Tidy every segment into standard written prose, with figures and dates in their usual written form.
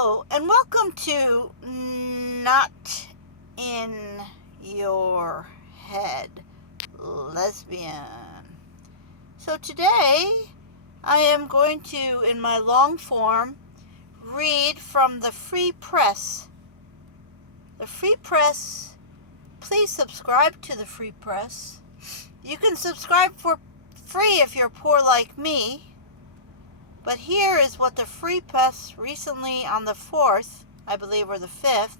Hello, and welcome to Not in Your Head, Lesbian. So today, I am going to, in my long form, read from the Free Press. The Free Press, please subscribe to the Free Press. You can subscribe for free if you're poor like me. But here is what the Free Press recently on the 4th, I believe, or the 5th,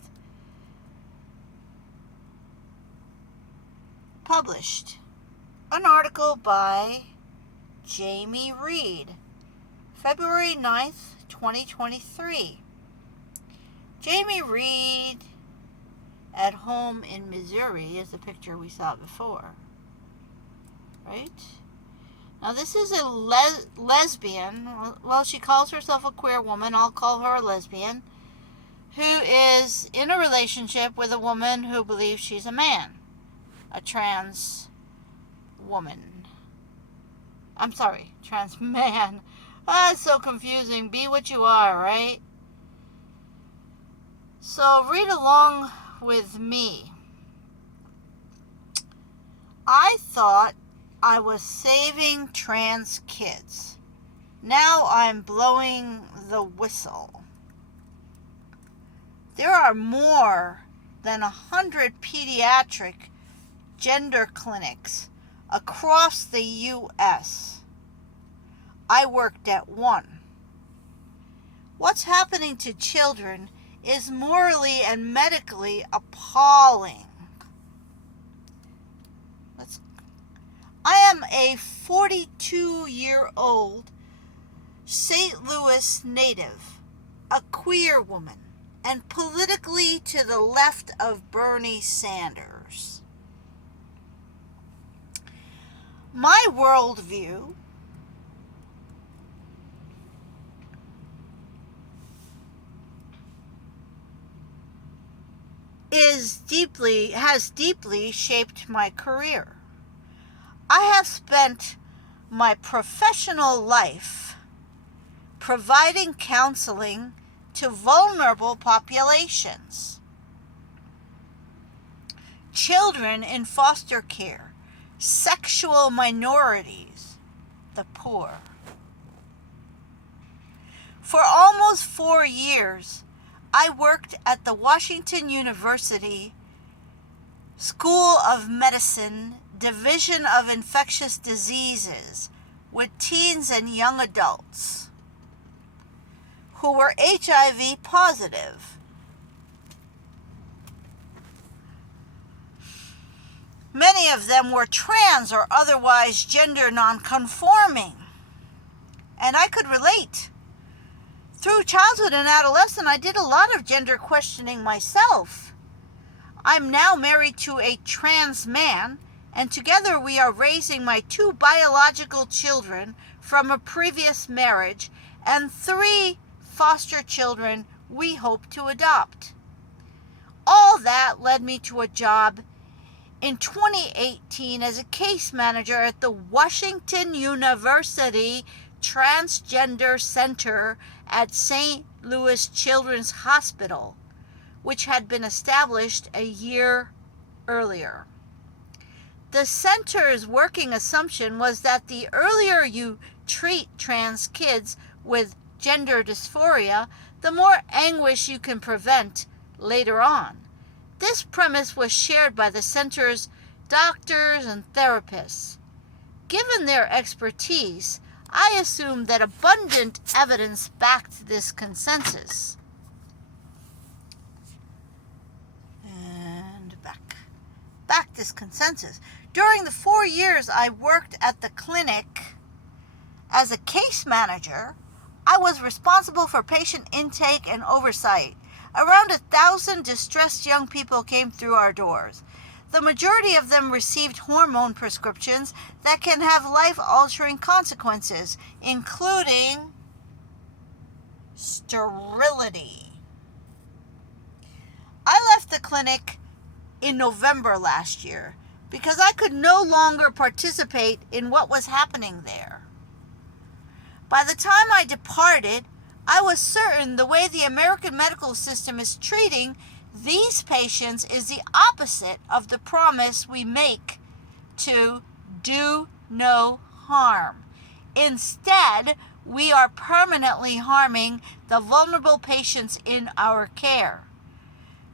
published. An article by Jaime Reed, February 9th, 2023. Jaime Reed at home in Missouri is the picture we saw before. Right? Now, this is a lesbian. Well, she calls herself a queer woman. I'll call her a lesbian, who is in a relationship with a woman who believes she's a man, a trans woman. I'm sorry, trans man. It's so confusing. Be what you are, right? So read along with me. I thought I was saving trans kids. Now I'm blowing the whistle. There are more than 100 pediatric gender clinics across the U.S. I worked at one. What's happening to children is morally and medically appalling. I am a 42-year-old St. Louis native, a queer woman, and politically to the left of Bernie Sanders. My worldview has deeply shaped my career. I have spent my professional life providing counseling to vulnerable populations, children in foster care, sexual minorities, the poor. For almost 4 years, I worked at the Washington University School of Medicine Division of Infectious Diseases with teens and young adults who were HIV positive. Many of them were trans or otherwise gender nonconforming, and I could relate. Through childhood and adolescence, I did a lot of gender questioning myself. I'm now married to a trans man, and together we are raising my 2 biological children from a previous marriage and 3 foster children we hope to adopt. All that led me to a job in 2018 as a case manager at the Washington University Transgender Center at St. Louis Children's Hospital, which had been established a year earlier. The center's working assumption was that the earlier you treat trans kids with gender dysphoria, the more anguish you can prevent later on. This premise was shared by the center's doctors and therapists. Given their expertise, I assumed that abundant evidence backed this consensus. During the 4 years I worked at the clinic as a case manager, I was responsible for patient intake and oversight. Around 1,000 distressed young people came through our doors. The majority of them received hormone prescriptions that can have life-altering consequences, including sterility. I left the clinic in November last year because I could no longer participate in what was happening there. By the time I departed, I was certain the way the American medical system is treating these patients is the opposite of the promise we make to do no harm. Instead, we are permanently harming the vulnerable patients in our care.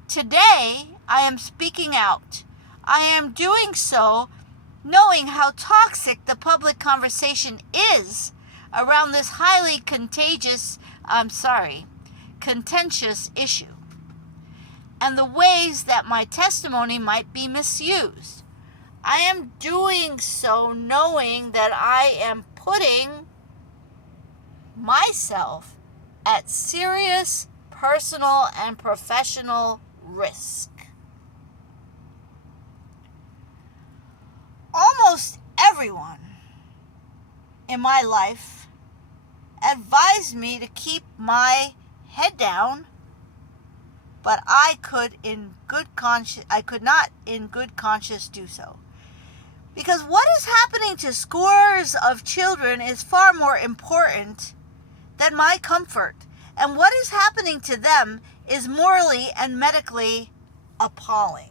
Today, I am speaking out. I am doing so knowing how toxic the public conversation is around this highly contentious issue, and the ways that my testimony might be misused. I am doing so knowing that I am putting myself at serious personal and professional risk. Almost everyone in my life advised me to keep my head down, but I could not in good conscience do so. Because what is happening to scores of children is far more important than my comfort. And what is happening to them is morally and medically appalling.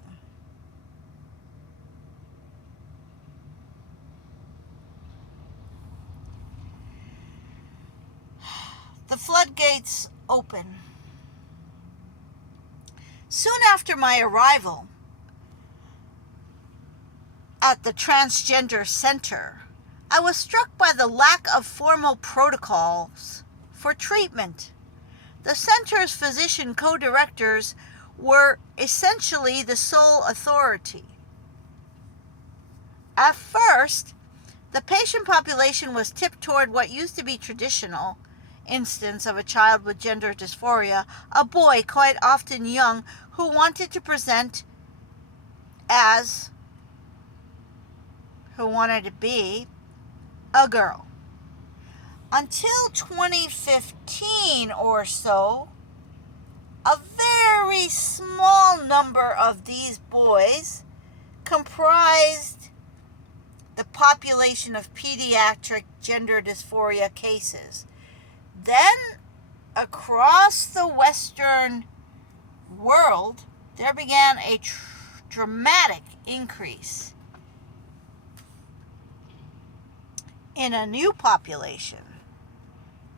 The floodgates open. Soon after my arrival at the Transgender Center, I was struck by the lack of formal protocols for treatment. The center's physician co-directors were essentially the sole authority. At first, the patient population was tipped toward what used to be traditional instance of a child with gender dysphoria, a boy, quite often young, who wanted to be a girl. Until 2015 or so, a very small number of these boys comprised the population of pediatric gender dysphoria cases. Then, across the Western world, there began a dramatic increase in a new population.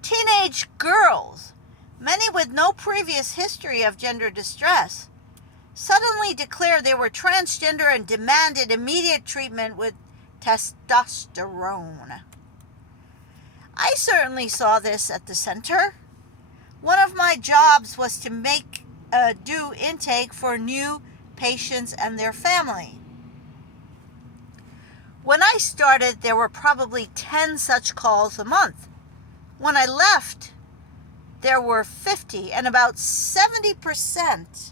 Teenage girls, many with no previous history of gender distress, suddenly declared they were transgender and demanded immediate treatment with testosterone. I certainly saw this at the center. One of my jobs was to do intake for new patients and their family. When I started, there were probably 10 such calls a month. When I left, there were 50, and about 70%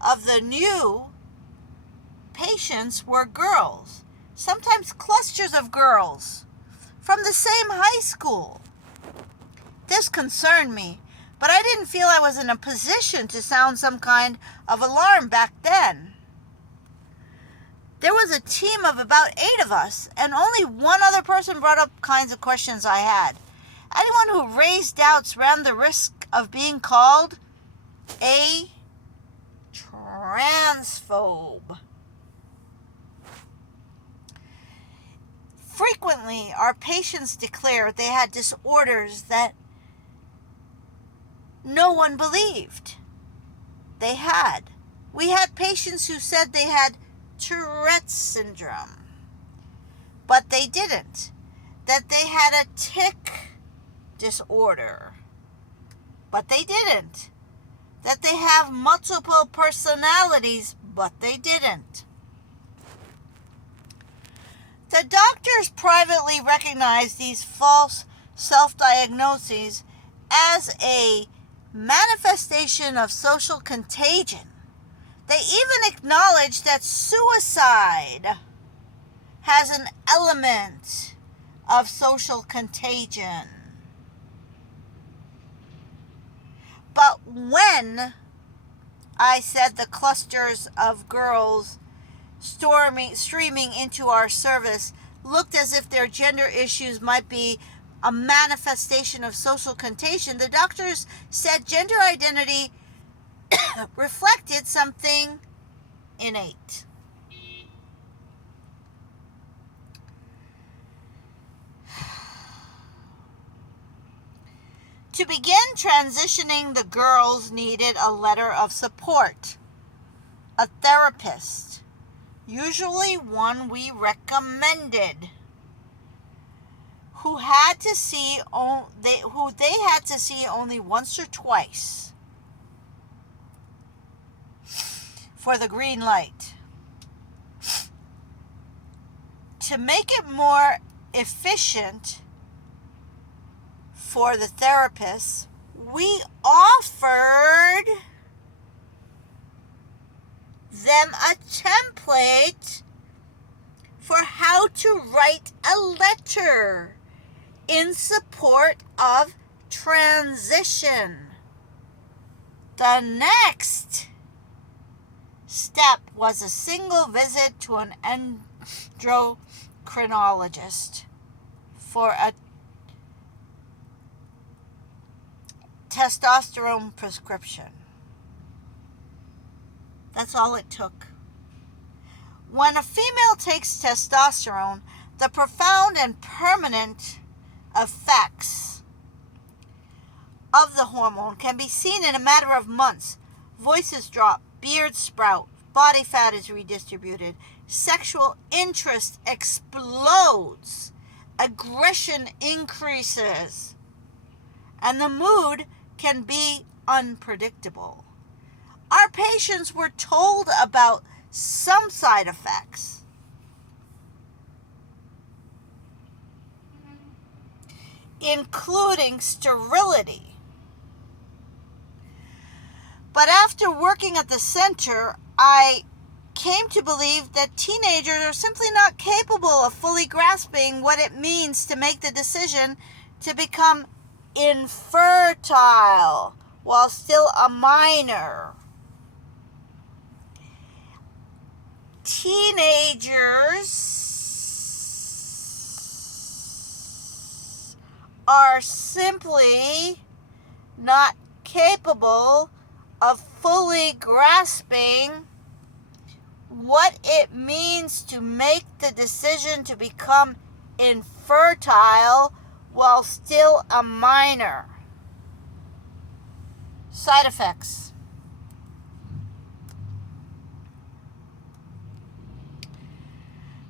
of the new patients were girls, sometimes clusters of girls from the same high school. This concerned me, but I didn't feel I was in a position to sound some kind of alarm back then. There was a team of about 8 of us, and only one other person brought up kinds of questions I had. Anyone who raised doubts ran the risk of being called a transphobe. Frequently, our patients declared they had disorders that no one believed they had. We had patients who said they had Tourette's syndrome, but they didn't. That they had a tic disorder, but they didn't. That they have multiple personalities, but they didn't. The doctors privately recognized these false self-diagnoses as a manifestation of social contagion. They even acknowledged that suicide has an element of social contagion. But when I said the clusters of girls streaming into our service looked as if their gender issues might be a manifestation of social contagion, the doctors said gender identity reflected something innate. To begin transitioning, the girls needed a letter of support, a therapist, usually one we recommended, who they had to see only once or twice for the green light. To make it more efficient for the therapists, we offered them a template for how to write a letter in support of transition. The next step was a single visit to an endocrinologist for a testosterone prescription. That's all it took. When a female takes testosterone, the profound and permanent effects of the hormone can be seen in a matter of months. Voices drop, beards sprout, body fat is redistributed, sexual interest explodes, aggression increases, and the mood can be unpredictable. Our patients were told about some side effects, including sterility. But after working at the center, I came to believe that teenagers are simply not capable of fully grasping what it means to make the decision to become infertile while still a minor. Teenagers are simply not capable of fully grasping what it means to make the decision to become infertile while still a minor. Side effects.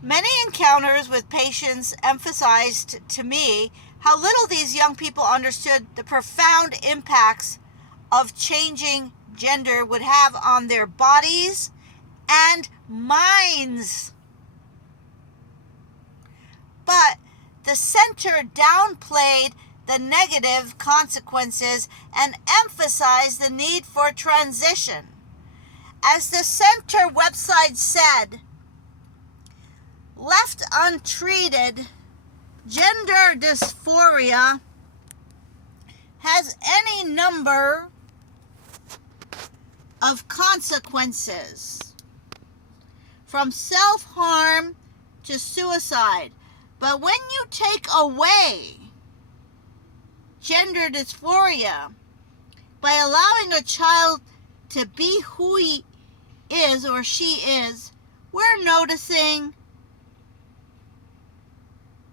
Many encounters with patients emphasized to me how little these young people understood the profound impacts of changing gender would have on their bodies and minds. But the center downplayed the negative consequences and emphasized the need for transition. As the center website said, left untreated, gender dysphoria has any number of consequences, from self-harm to suicide. But when you take away gender dysphoria by allowing a child to be who he is or she is, we're noticing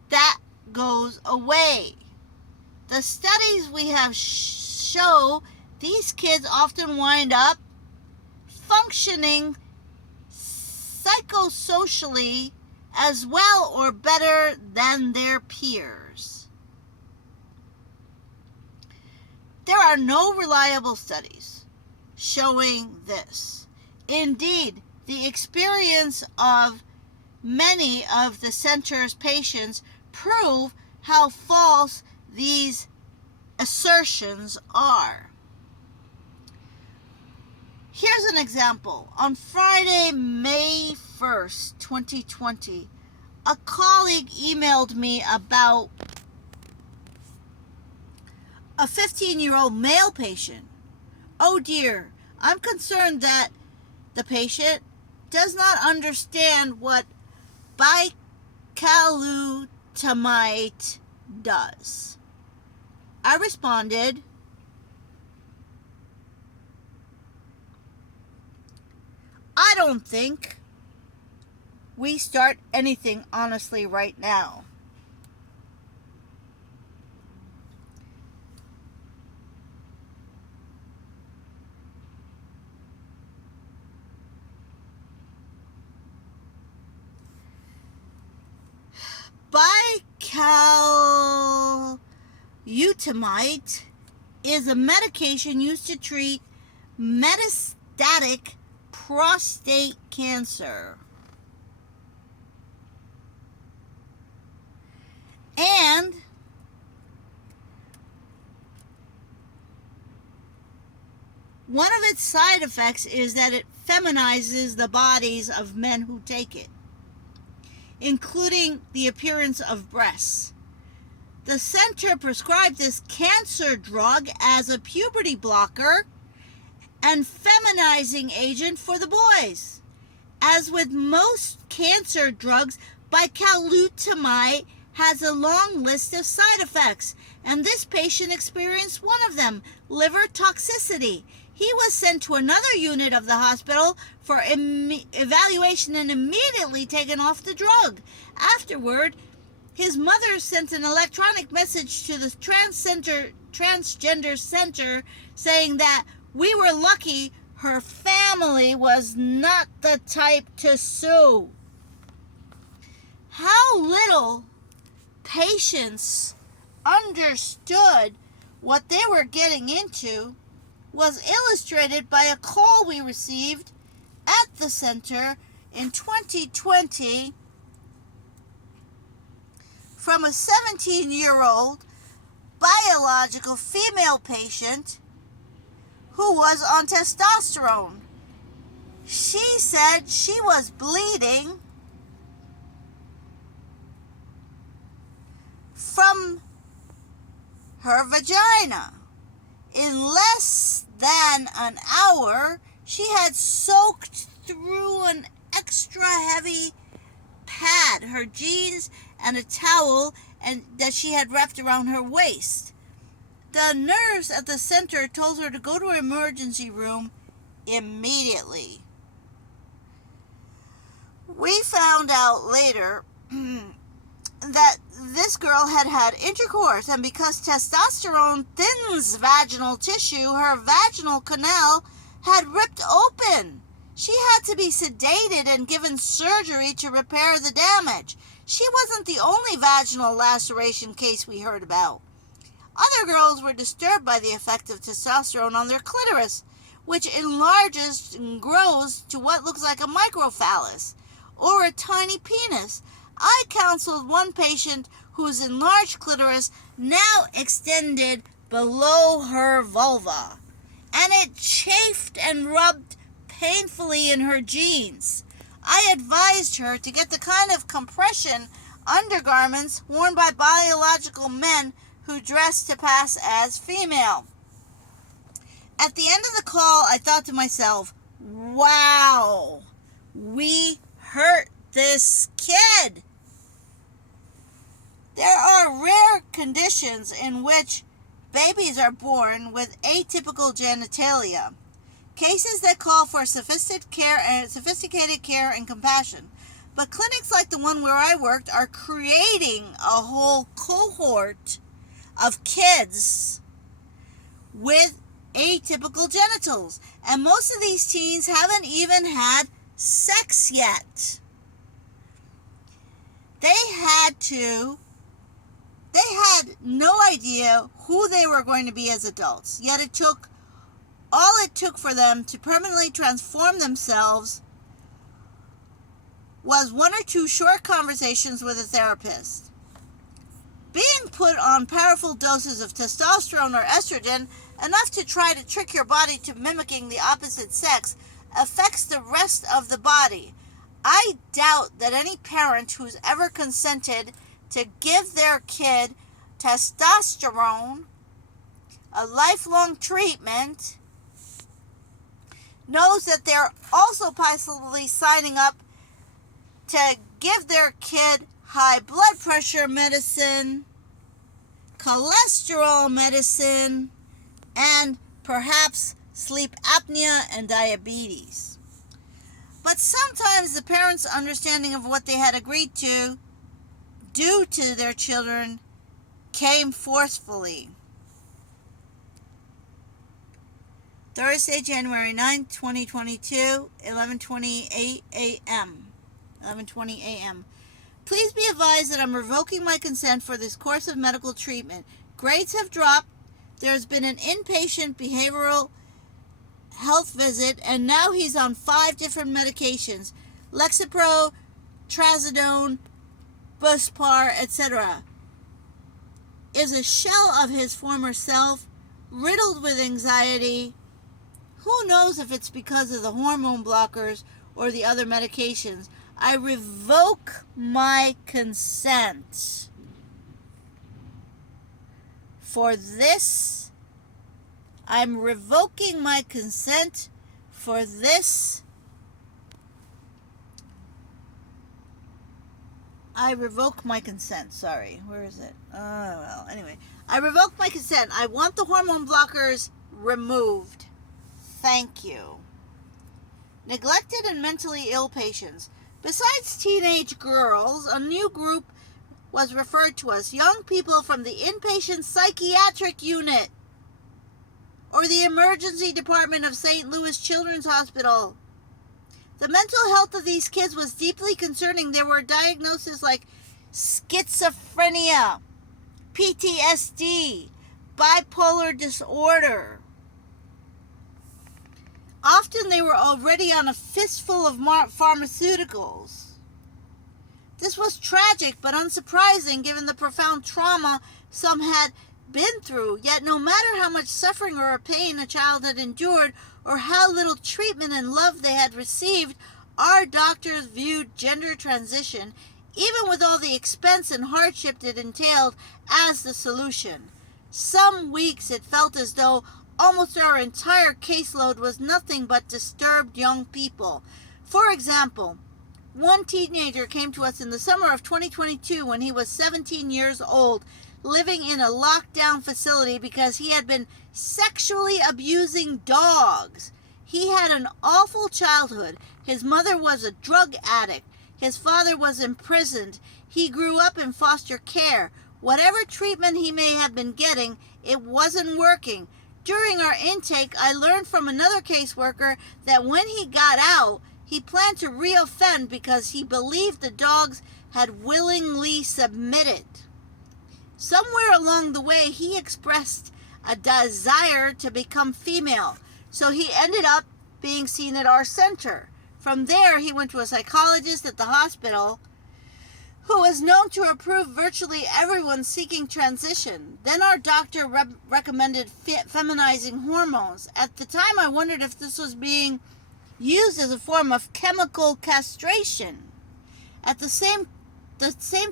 that goes away. The studies we have show these kids often wind up functioning psychosocially as well or better than their peers. There are no reliable studies showing this. Indeed, the experience of many of the center's patients prove how false these assertions are. Here's an example. On Friday, May 1st, 2020, a colleague emailed me about a 15-year-old male patient. Oh dear, I'm concerned that the patient does not understand what bicalutamide does. I responded, I don't think we start anything honestly right now. Bicalutamide is a medication used to treat metastatic prostate cancer. And one of its side effects is that it feminizes the bodies of men who take it, including the appearance of breasts. The center prescribed this cancer drug as a puberty blocker and feminizing agent for the boys. As with most cancer drugs, bicalutamide has a long list of side effects, and this patient experienced one of them, liver toxicity. He was sent to another unit of the hospital for evaluation and immediately taken off the drug. Afterward, his mother sent an electronic message to the transgender center saying that we were lucky her family was not the type to sue. How little patients understood what they were getting into was illustrated by a call we received at the center in 2020 from a 17-year-old biological female patient who was on testosterone. She said she was bleeding from her vagina. In less than an hour, she had soaked through an extra heavy pad, her jeans, and a towel that she had wrapped around her waist. The nurse at the center told her to go to an emergency room immediately. We found out later that this girl had had intercourse, and because testosterone thins vaginal tissue, her vaginal canal had ripped open. She had to be sedated and given surgery to repair the damage. She wasn't the only vaginal laceration case we heard about. Other girls were disturbed by the effect of testosterone on their clitoris, which enlarges and grows to what looks like a microphallus or a tiny penis. I counseled one patient whose enlarged clitoris now extended below her vulva, and it chafed and rubbed painfully in her jeans. I advised her to get the kind of compression undergarments worn by biological men who dress to pass as female. At the end of the call, I thought to myself, wow, we hurt this kid. There are rare conditions in which babies are born with atypical genitalia, cases that call for sophisticated care and compassion. But clinics like the one where I worked are creating a whole cohort of kids with atypical genitals. And most of these teens haven't even had sex yet. They had no idea who they were going to be as adults. Yet all it took for them to permanently transform themselves was one or two short conversations with a therapist. Being put on powerful doses of testosterone or estrogen, enough to try to trick your body to mimicking the opposite sex, affects the rest of the body. I doubt that any parent who's ever consented to give their kid testosterone, a lifelong treatment, knows that they're also possibly signing up to give their kid high blood pressure medicine cholesterol medicine, and perhaps sleep apnea and diabetes. But sometimes the parents' understanding of what they had agreed to do to their children came forcefully. Thursday, January 9th, 2022, 11:28 a.m. 11:20 a.m. Please be advised that I'm revoking my consent for this course of medical treatment. Grades have dropped. There has been an inpatient behavioral health visit, and now he's on 5 different medications: Lexapro, Trazodone, Buspar, etc. Is a shell of his former self, riddled with anxiety. Who knows if it's because of the hormone blockers or the other medications. I revoke my consent for this. I'm revoking my consent for this. I revoke my consent. Sorry. Where is it? Oh, well, anyway. I revoke my consent. I want the hormone blockers removed. Thank you. Neglected and mentally ill patients. Besides teenage girls, a new group was referred to us: young people from the inpatient psychiatric unit or the emergency department of St. Louis Children's Hospital. The mental health of these kids was deeply concerning. There were diagnoses like schizophrenia, PTSD, bipolar disorder. Often they were already on a fistful of pharmaceuticals. This was tragic but unsurprising given the profound trauma some had been through. Yet no matter how much suffering or pain a child had endured or how little treatment and love they had received, our doctors viewed gender transition, even with all the expense and hardship it entailed, as the solution. Some weeks it felt as though almost our entire caseload was nothing but disturbed young people. For example, one teenager came to us in the summer of 2022 when he was 17 years old, living in a lockdown facility because he had been sexually abusing dogs. He had an awful childhood. His mother was a drug addict. His father was imprisoned. He grew up in foster care. Whatever treatment he may have been getting, it wasn't working. During our intake, I learned from another caseworker that when he got out, he planned to reoffend because he believed the dogs had willingly submitted. Somewhere along the way, he expressed a desire to become female, so he ended up being seen at our center. From there, he went to a psychologist at the hospital who is known to approve virtually everyone seeking transition. Then our doctor recommended feminizing hormones. At the time, I wondered if this was being used as a form of chemical castration. The same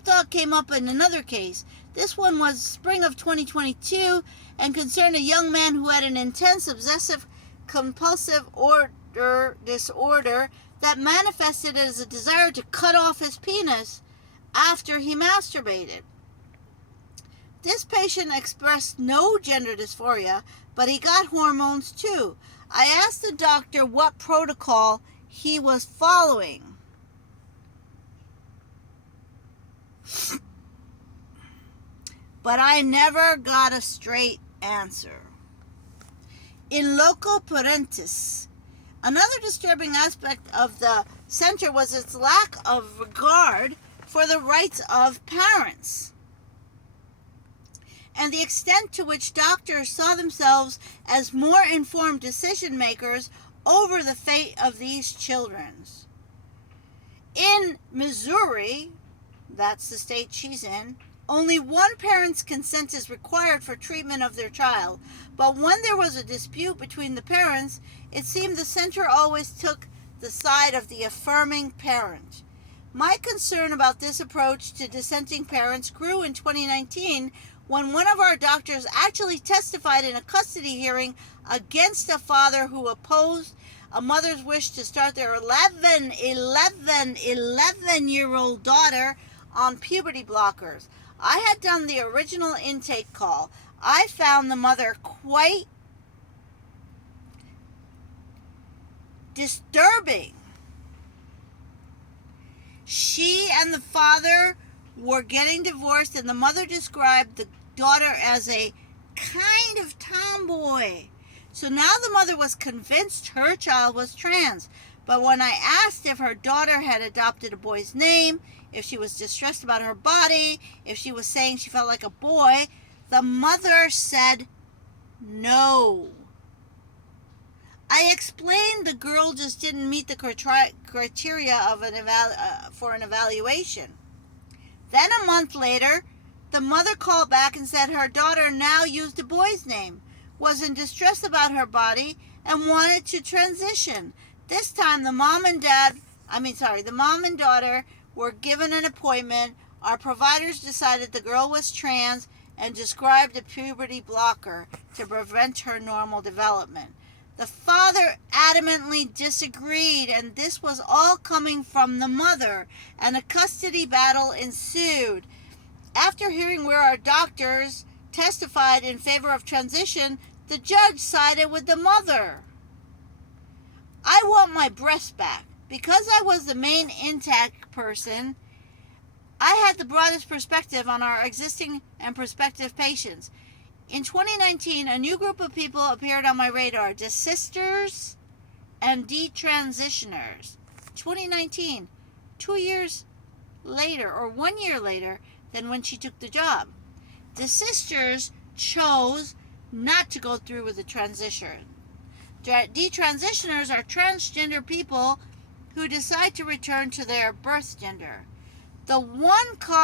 thought came up in another case. This one was spring of 2022 and concerned a young man who had an intense obsessive compulsive disorder that manifested as a desire to cut off his penis after he masturbated. This patient expressed no gender dysphoria, but he got hormones too. I asked the doctor what protocol he was following. But I never got a straight answer. In loco parentis, another disturbing aspect of the center was its lack of regard for the rights of parents and the extent to which doctors saw themselves as more informed decision makers over the fate of these children. In Missouri, that's the state she's in, only one parent's consent is required for treatment of their child, but when there was a dispute between the parents, it seemed the center always took the side of the affirming parent. My concern about this approach to dissenting parents grew in 2019 when one of our doctors actually testified in a custody hearing against a father who opposed a mother's wish to start their 11-year-old daughter on puberty blockers. I had done the original intake call. I found the mother quite disturbing. She and the father were getting divorced, and the mother described the daughter as a kind of tomboy. So now the mother was convinced her child was trans. But when I asked if her daughter had adopted a boy's name, if she was distressed about her body, if she was saying she felt like a boy, the mother said no. I explained the girl just didn't meet the criteria of for an evaluation. Then a month later, the mother called back and said her daughter now used a boy's name, was in distress about her body, and wanted to transition. This time the mom and daughter were given an appointment. Our providers decided the girl was trans and prescribed a puberty blocker to prevent her normal development. The father adamantly disagreed, and this was all coming from the mother, and a custody battle ensued. After hearing where our doctors testified in favor of transition, the judge sided with the mother. I want my breast back. Because I was the main intake person, I had the broadest perspective on our existing and prospective patients. In 2019, a new group of people appeared on my radar, desisters and detransitioners. 2019, 2 years later, or 1 year later than when she took the job. Desisters chose not to go through with the transition. Detransitioners are transgender people who decide to return to their birth gender. The one call